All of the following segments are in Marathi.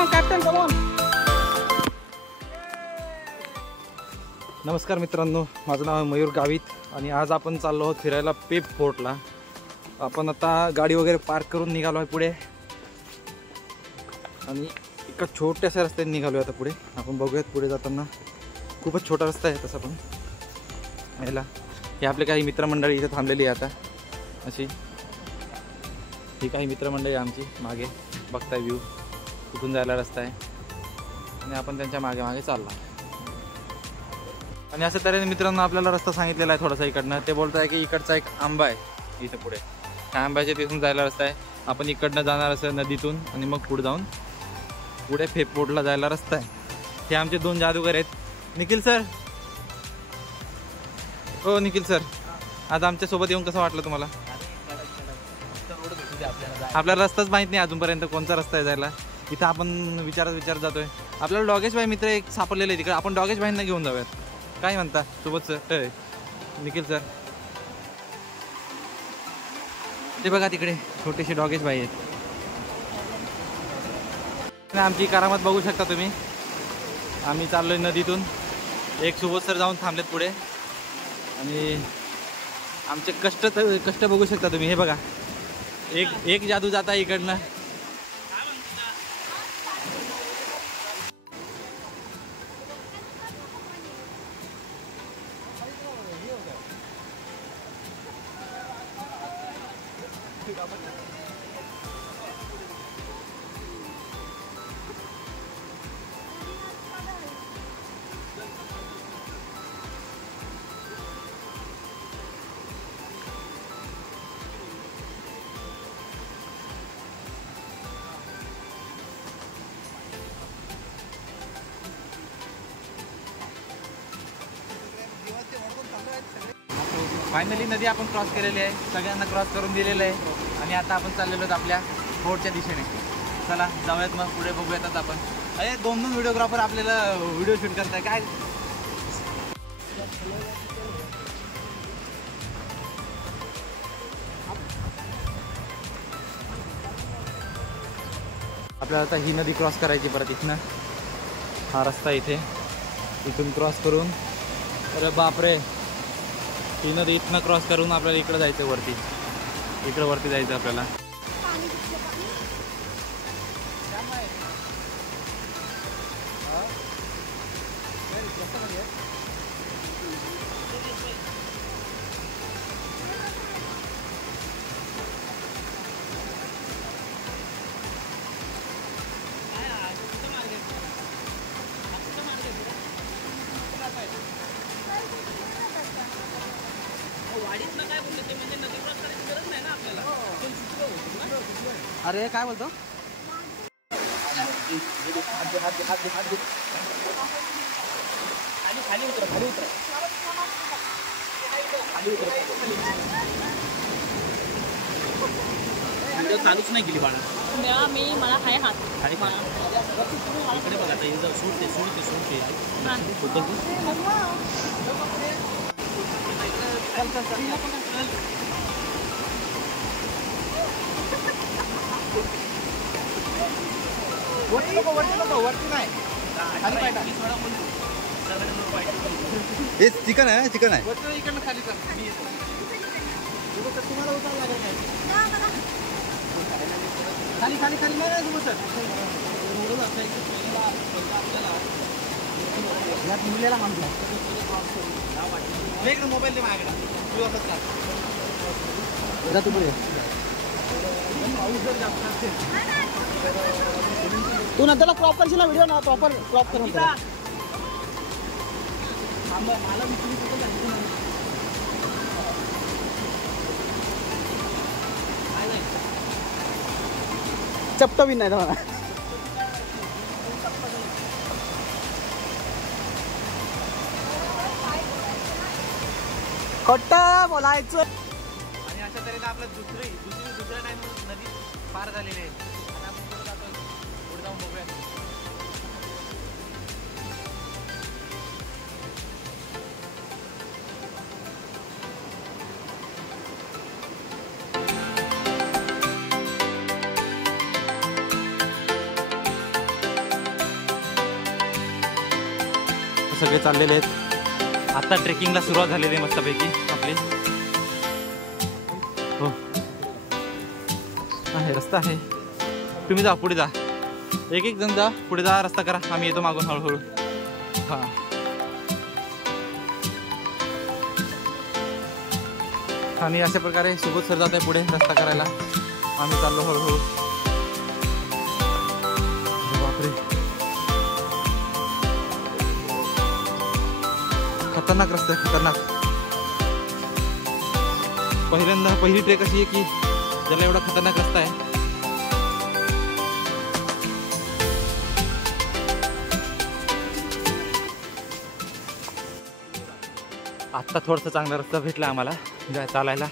on, Captain, come on. नमस्कार मित्रांनो, माझं नाव आहे मयूर गावित आणि आज आपण चाललो आहोत फिरायला पेप फोर्टला. आपण आता गाडी वगैरे पार्क करून निघालो आहे पुढे आणि एका छोट्याशा रस्त्याने निघालो आहे आता पुढे. आपण बघूयात पुढे जाताना खूपच छोटा रस्ता आहे तसा पण यायला. हे आपले काही मित्रमंडळी इथे थांबलेली आहे आता. अशी ही काही मित्रमंडळी आमची मागे बघताय व्ह्यू, कुठून जायला रस्ता आहे आणि आपण त्यांच्या मागे मागे चाललो. आणि अशा तऱ्हेने मित्रांनो आपल्याला रस्ता सांगितलेला आहे थोडासा इकडनं. ते बोलत आहे की इकडचा एक आंबा आहे इथं पुढे, त्या आंब्याच्या तिथून जायला रस्ता आहे. आपण इकडनं जाणार असं नदीतून आणि मग पुढे जाऊन पुढे पेप फोर्टला जायला रस्ता आहे. हे आमचे 2 जादूगर आहेत. निखिल सर, हो निखिल सर, आज आमच्यासोबत येऊन कसं वाटलं तुम्हाला? आपल्याला रस्ताच माहीत नाही अजूनपर्यंत कोणता रस्ता आहे जायला. इथं आपण विचारत जातोय. आपल्याला डॉगेश भाई मित्र एक सापडलेले आहे तिकडे. आपण डॉगेश भाईंना घेऊन जाऊयात. काय म्हणता सोबत सर? निखिल सर, ते बघा तिकडे छोटेसे डॉगेश भाई आहेत. आमची करामत बघू शकता तुम्ही. आम्ही चाललोय नदीतून. एक सोबत सर जाऊन थांबलेत पुढे आणि आमचे कष्ट बघू शकता तुम्ही. हे बघा एक जादू जाता इकडनं. फायनली नदी आपण क्रॉस केलेली आहे. सगळ्यांना क्रॉस करून दिलेलं आहे आणि आता आपण चाललेलो आहोत आपल्या फोर्टच्या दिशेने. चला जाऊयात मग पुढे बघूयात आपण. अरे 2 व्हिडिओग्राफर आपल्याला व्हिडिओ शूट करताय काय? आपल्याला आता ही नदी क्रॉस करायची परत. इथनं हा रस्ता इथून क्रॉस करून, अरे बापरे, ही नदी इथनं क्रॉस करून आपल्याला इकडं जायचं वरती. इकडं वरती जायचं आपल्याला. अरे काय बोलतो? खाली उतर. चालूच नाही केली बाळा. मला हाय हात इकडे बघा आता सोडते. वरती नाही. हे चिकन आहे. इकडनं खाली तुम्हाला उतरायला लागेल खाली नाही सर. मुलीला म्हणतो इकडे मोबाईल दे माझ्याकडे. तू पुढे तू नंतर क्रॉप करशील ना व्हिडिओ ना. प्रॉपर क्रॉप करून चपटा भी नाही तुम्हाला. खोटं बोलायचं. आणि अशा तऱ्हेने आपलं दुसऱ्या टाइम नदी पार झालेली आहे. आणि आपण पुढे जातो. पुढे जाऊन बघूया. सगळे चाललेले आहेत. आता ट्रेकिंगला सुरुवात झालेली आहे मस्तपैकी आपली. हो आहे, रस्ता आहे. तुम्ही जा, पुढे जा, एक एक जण जा, पुढे जा, रस्ता करा. आम्ही येतो मागून हळूहळू. हां आणि अशा प्रकारे सुबोध सर जात आहे पुढे रस्ता करायला. आम्ही चाललो हळूहळू. बापरे, खतरनाक रस्ता आहे, खतरनाक. पहिली ट्रेक अशी आहे की ज्याला एवढा खतरनाक रस्ता आहे. आत्ता थोडासा चांगला रस्ता भेटला आम्हाला चालायला.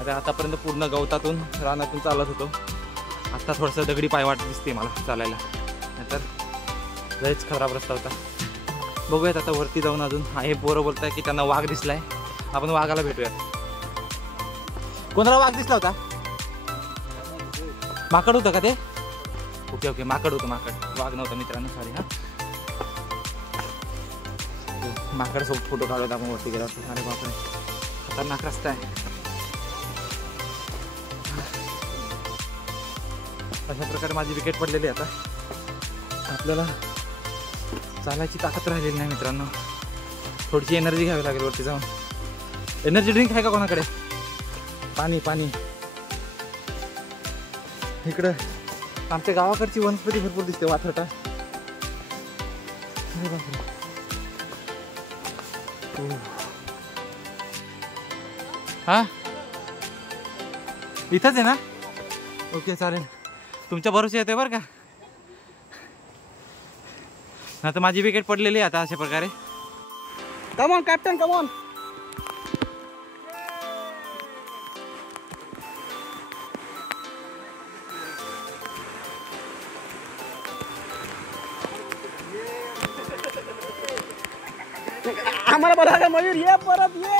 आता आतापर्यंत पूर्ण गवतातून रानातून चालत होतो. आत्ता थोडंसं दगडी पायवाट दिसते मला चालायला, नाहीतर लयच खराब रस्ता होता. बघूयात आता वरती जाऊन. अजून हे पोरं बोलत आहे की त्यांना वाघ दिसलाय. आपण वाघाला भेटूयात. कोणाला वाघ दिसला होता? माकड होतं का ते? ओके ओके, माकड होतं, माकड, वाघ नव्हतं मित्रांनो, सॉरी. हां, माकडासोबत फोटो काढूयात आपण वरती गेल्यावर. अरे बापरे, खतरनाक रस्ता आहे. अशा प्रकारे माझी विकेट पडलेली आहे. आता आपल्याला चालायची ताकद राहिलेली नाही मित्रांनो. थोडीशी एनर्जी घ्यावी लागेल वरती जाऊन. एनर्जी ड्रिंक आहे का कोणाकडे? पाणी पाणी. इकडं आमच्या गावाकडची वनस्पती भरपूर दिसते, वाथरटा. हा, इथंच आहे ना? ओके, चालेल. तुमच्या भरोसे येते बरं का. आता माझी विकेट पडलेली आहे आता अशा प्रकारे. Come on captain, come on. आम्हाला बघा मयूर, ये परत ये.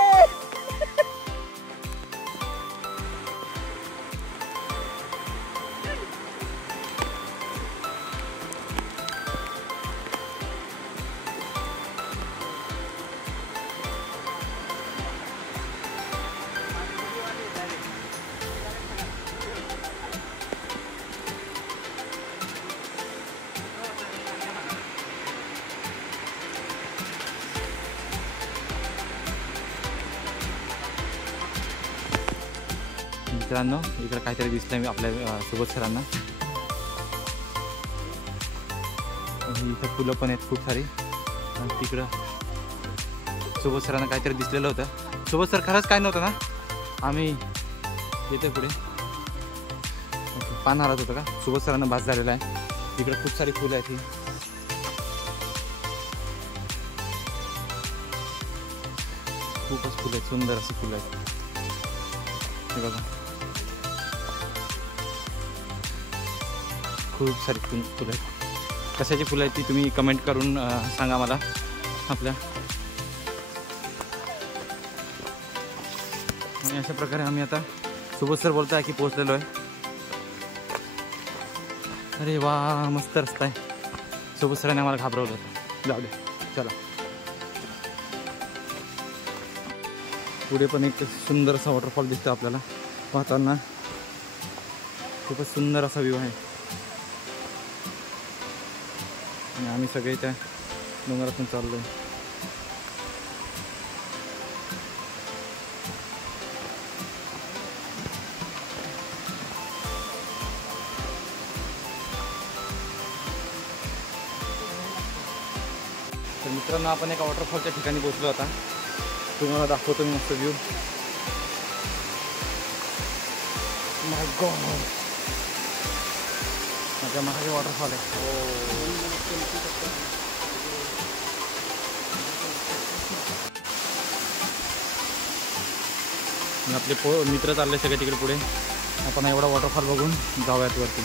मित्रांनो, इकडे काहीतरी दिसलंय मी आपल्या सुबोध सरांना. इथं फुलं पण आहेत खूप सारी. आणि तिकडं सुबोध सरांना काहीतरी दिसलेलं होतं. सुबोध सर, खरंच काय नव्हतं ना? आम्ही येतो पुढे. पान हारत होतं का? सुबोध सरांना भास झालेला आहे. इकडे खूप सारी फुलं आहेत. ही खूपच फुलं आहेत, सुंदर अशी फुलं आहेत. हे बघा, खूप सारी फुलं आहेत. कशाची फुलं आहेत ती तुम्ही कमेंट करून सांगा मला आपल्या. आणि अशा प्रकारे आम्ही आता सुबोध सर बोलतो आहे की पोहोचलेलो आहे. अरे वा, मस्त रस्ता आहे. सुबोध सरांनी आम्हाला घाबरवलं होतं. जाऊ दे, चला. पुढे पण एक सुंदर असा वॉटरफॉल दिसतो आपल्याला पाहताना. खूपच सुंदर असा व्ह्यू आहे. आणि आम्ही सगळे त्या डोंगरातून चाललो आहे. तर मित्रांनो, आपण एका वॉटरफॉलच्या ठिकाणी पोहोचलो आता. तुम्हाला दाखवतो मी मस्त व्ह्यू. माय गॉड, माझ्या मागे वॉटरफॉल आहे. आपले मित्र चालले सगळे तिकडे पुढे. आपण एवढा वॉटरफॉल बघून जाऊयात वरती.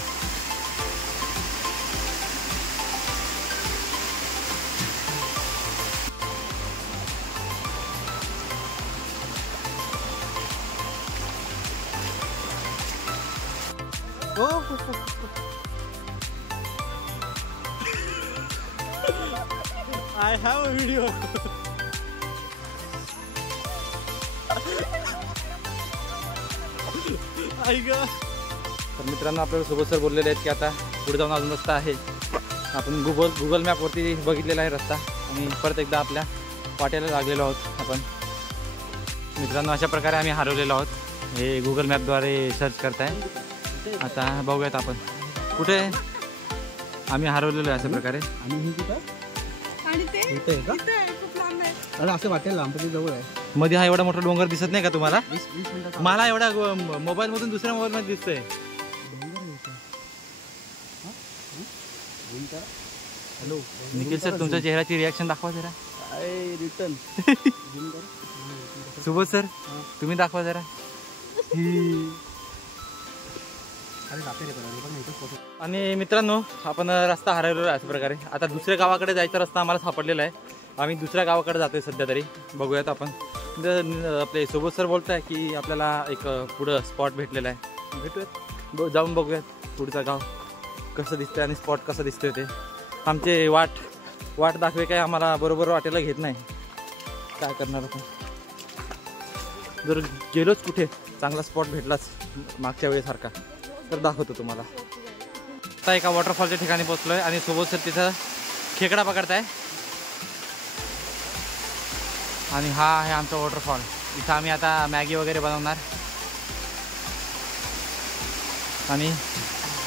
I have a video. तर मित्रांनो आपल्याला सोबत सर बोललेले आहेत की आता पुढे जाऊन अजून रस्ता आहे. आपण गुगल मॅपवरती बघितलेला आहे रस्ता आणि परत एकदा आपल्या वाटेला लागलेलो आहोत आपण. मित्रांनो अशा प्रकारे आम्ही हरवलेलो आहोत. हे गुगल मॅपद्वारे सर्च करताय. आता बघूयात आपण कुठे आम्ही हरवलेलो आहे अशा प्रकारे. असं वाटेल लांबची जवळ आहे. मध्ये हा एवढा मोठा डोंगर दिसत नाही का तुम्हाला? मला एवढा मोबाईल मधून दुसऱ्या मोबाईल मध्ये दिसतोय. हॅलो निखिल सर तुमच्या चेहऱ्याची रिॲक्शन दाखवा जरा. रिटर्न सुबोध सर तुम्ही दाखवा जरा. आणि मित्रांनो आपण रस्ता हरवलेला आहे अशा प्रकारे. आता दुसऱ्या गावाकडे जायचा रस्ता आम्हाला सापडलेला आहे. आम्ही दुसऱ्या गावाकडे जातोय सध्या तरी. बघूयात आपण. आपले सोबत सर बोलत आहे की आपल्याला एक पुढं स्पॉट भेटलेला आहे. भेटूयात जाऊन बघूयात पुढचं गाव कसं दिसतंय आणि स्पॉट कसं दिसतोय ते. आमचे वाट दाखवे काय आम्हाला बरोबर वाटेला घेत नाही. काय करणार आपण. जर गेलोच कुठे चांगला स्पॉट भेटलाच मागच्या वेळेसारखा तर दाखवतो तुम्हाला. आता एका वॉटरफॉलच्या ठिकाणी पोहोचलोय आणि सोबत सर तिथं खेकडा पकडताय. आणि हा आहे आमचा वॉटरफॉल. इथं आम्ही आता मॅगी वगैरे बनवणार आणि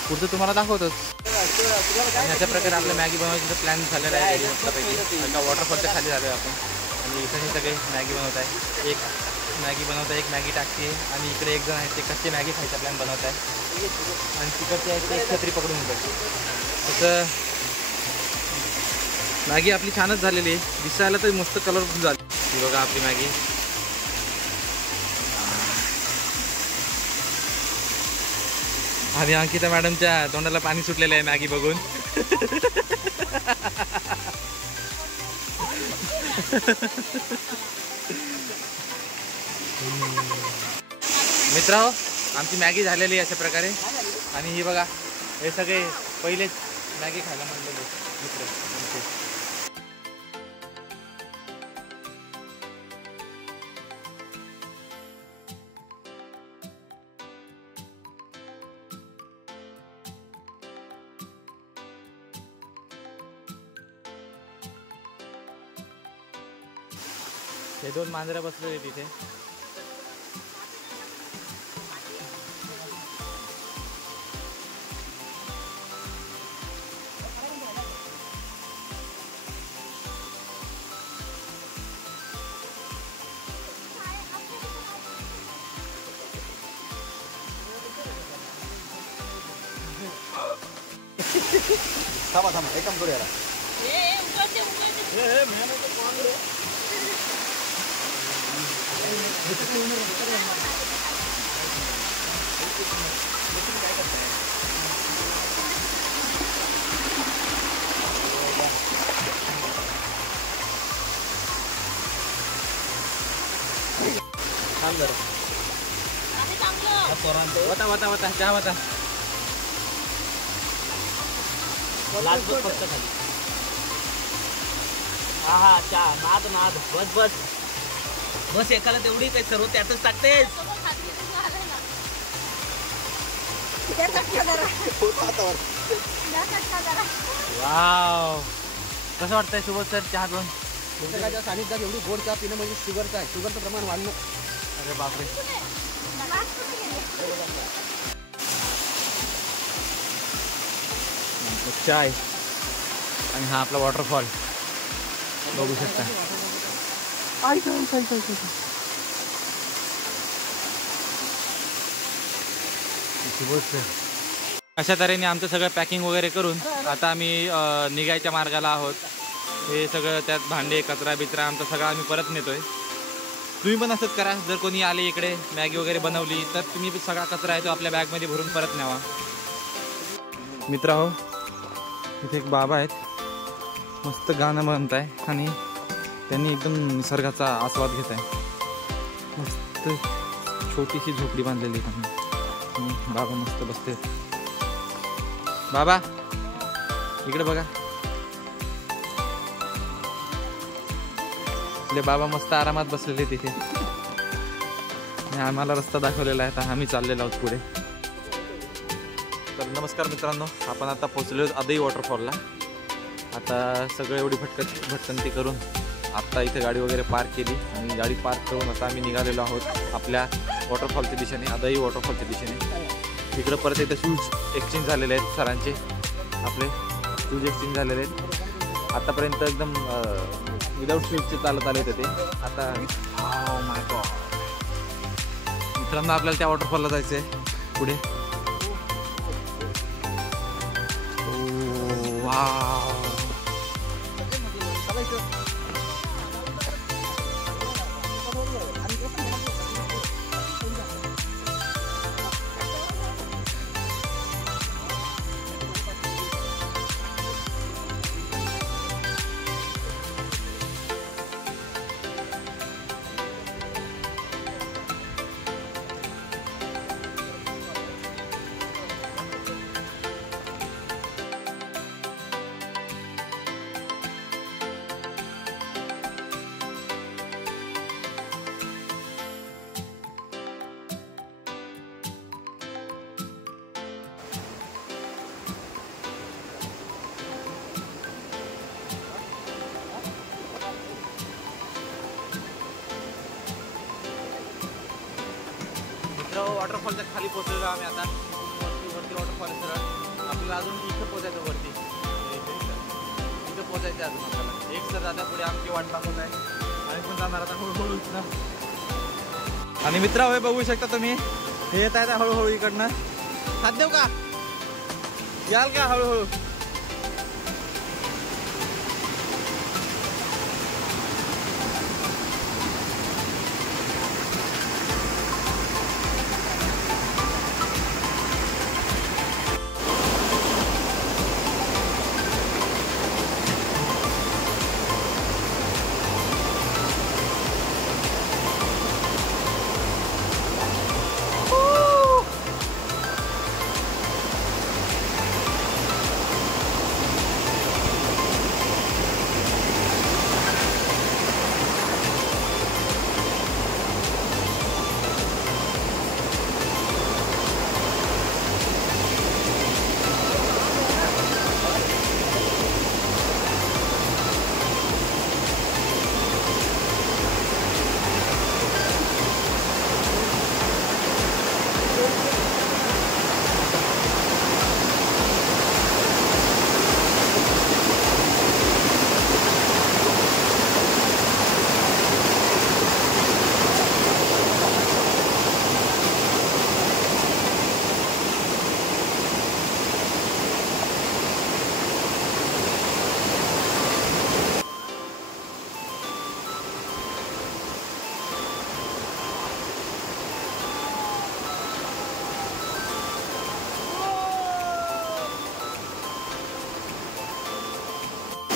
पुढचं तुम्हाला दाखवतोच. आणि अशा प्रकारे आपल्या मॅगी बनवायचा प्लॅन झालेला आहे. एका वॉटरफॉलच्या खाली झालो आहे आपण आणि इथं हे सगळे मॅगी बनवत आहे. एक मॅगी बनवत आहे, एक मॅगी टाकते आणि इकडे एक जण आहे ते कच्चे मॅगी खायचा प्लॅन बनवत आहे आणि तिकडचे आहे ते छत्री पकडून उभे. असं मॅगी आपली छानच झालेली आहे. दिसायला तर मस्त कलरफुल झाली. ही बघा आपली मॅगी. आणि अंकिता मॅडमच्या तोंडाला पाणी सुटलेलं आहे मॅगी बघून. मित्रांनो आमची मॅगी झालेली आहे अशा प्रकारे. आणि ही बघा हे सगळे पहिलेच मॅगी खायला म्हणलेले मित्र आमचे. हे दोन मांजरं बसलेले तिथे. थांबा एक काम करूया. वता चहा वता. हा चहा नाद बस एकाला तेवढी काही सर्व त्यातच टाकतेस. वाव कसं वाटतंय सुबोध सर चहा दोन? निसर्गाच्या सानिध्यात एवढी गोड चहा पिणं म्हणजे शुगरचं आहे. शुगरचं प्रमाण वाढणं. अरे बापरे. चाय आणि हा आपला वॉटरफॉल बघू शकता. अशा तऱ्हेने आमचं सगळं पॅकिंग वगैरे करून आता आम्ही निघायच्या मार्गाला आहोत. हे सगळं त्यात भांडे कचरा बिचरा आमचा सगळा आम्ही परत नेतोय. तुम्ही पण असंच करा. जर कोणी आले इकडे मॅगी वगैरे बनवली तर तुम्ही सगळा कचरा आहे तो आपल्या बॅगमध्ये भरून परत न्यावा. मित्रांनो इथे एक बाबा आहेत मस्त गाणं म्हणत आहे आणि त्यांनी एकदम निसर्गाचा आस्वाद घेत आहे. मस्त छोटीशी झोपडी बांधलेली त्यांनी. बाबा मस्त बसते. बाबा इकडे बघा. आपले बाबा मस्त आरामात बसलेले तिथे आणि आम्हाला रस्ता दाखवलेला आहे. आता आम्ही चाललेलो आहोत पुढे. तर नमस्कार मित्रांनो, आपण आता पोहोचलो अदई वॉटरफॉलला. आता सगळं एवढी भटकंती करून आत्ता इथे गाडी वगैरे पार्क केली आणि गाडी पार्क करून आता आम्ही निघालेलो आहोत आपल्या वॉटरफॉलच्या दिशेने, अदई वॉटरफॉलच्या दिशेने. इकडं परत इथं शूज एक्सचेंज झालेले आहेत सरांचे, आपले शूज एक्सचेंज झालेले आहेत. आतापर्यंत एकदम विदाऊट शूजचे चालत आले होते ते. आता माय गॉड मित्रांनो, आपल्याला त्या वॉटरफॉलला जायचं आहे पुढे. वाव, वॉटरफॉलच्या खाली पोहोचलेलो आम्ही आता. वरती वॉटरफॉल सरळ आपल्याला अजून इथं पोचायचं वरती. इथं पोचायचं अजून आपल्याला. एक सर आता पुढे आमची वाट दाखवत आहे. आम्ही पण जाणार आता हळूहळू इथनं. आणि मित्र होय, बघू शकता तुम्ही, हे येत आहे हळूहळू इकडनं. हात देऊ का, याल का हळूहळू?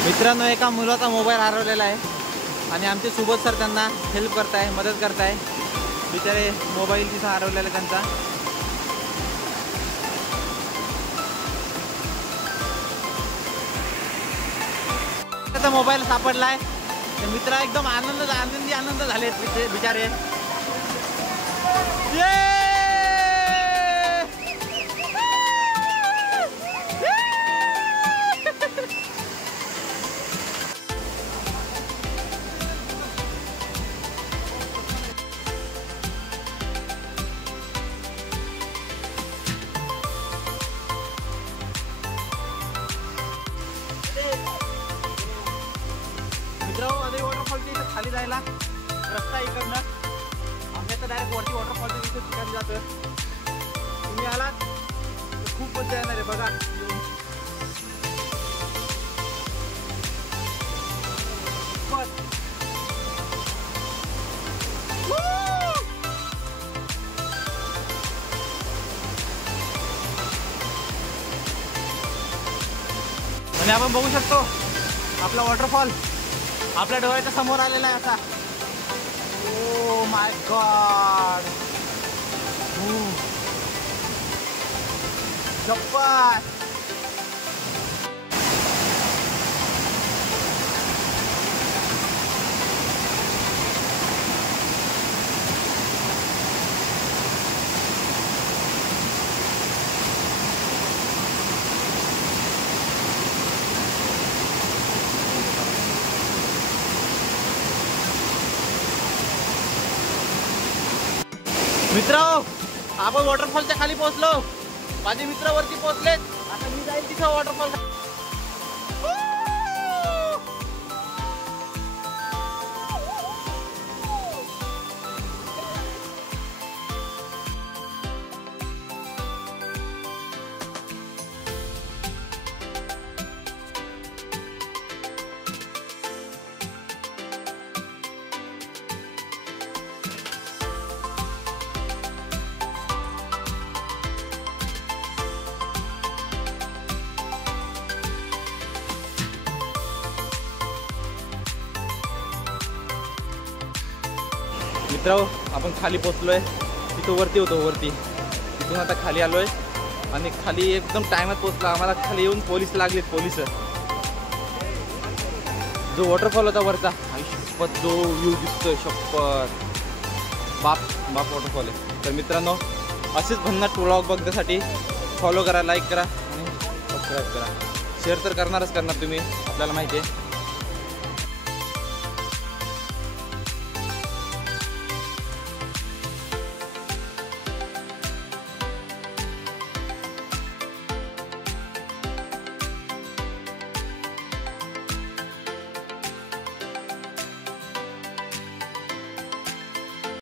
मित्रांनो, एका मुलाचा मोबाईल हरवलेला आहे आणि आमचे सुबोध सर त्यांना हेल्प करताय, मदत करताय. बिचारे मोबाईल तिथं हरवलेला त्यांचा. त्याचा मोबाईल सापडलाय. मित्र एकदम आनंद झाले बिचारे. अदई वॉटरफॉलच्या इथं खाली जायला रस्ता इकडनं. आमच्या इथं डायरेक्ट वरती वॉटरफॉलच्या इथे ठिकाणी जातोय. तुम्ही आलात तर खूप मजा येणार आहे बघा. आणि आपण बघू शकतो आपला वॉटरफॉल आपल्या डोळ्याच्या समोर आलेला आहे आता. ओ माय गॉड, शपथ. मित्रांनो, आपण वॉटरफॉलच्या खाली पोहोचलो. माझे मित्र वरती पोहोचलेत. आता मी जाईल तिथं वॉटरफॉल. मित्रांनो, आपण खाली पोहोचलोय. तिथं वरती होतो, वरती तिथून आता खाली आलोय आणि खाली एकदम टायमात पोहोचलो. आम्हाला खाली येऊन पोलीस लागलेत. पोलीस जो वॉटरफॉल होता वरचा, शपथ जो व्ह्यू दिसतोय, शपथ बाप वॉटरफॉल आहे. तर मित्रांनो, असेच भन्नाट व्लॉग बघण्यासाठी फॉलो करा, लाईक करा आणि सबस्क्राईब करा. शेअर तर करणारच करणार तुम्ही, आपल्याला माहिती आहे.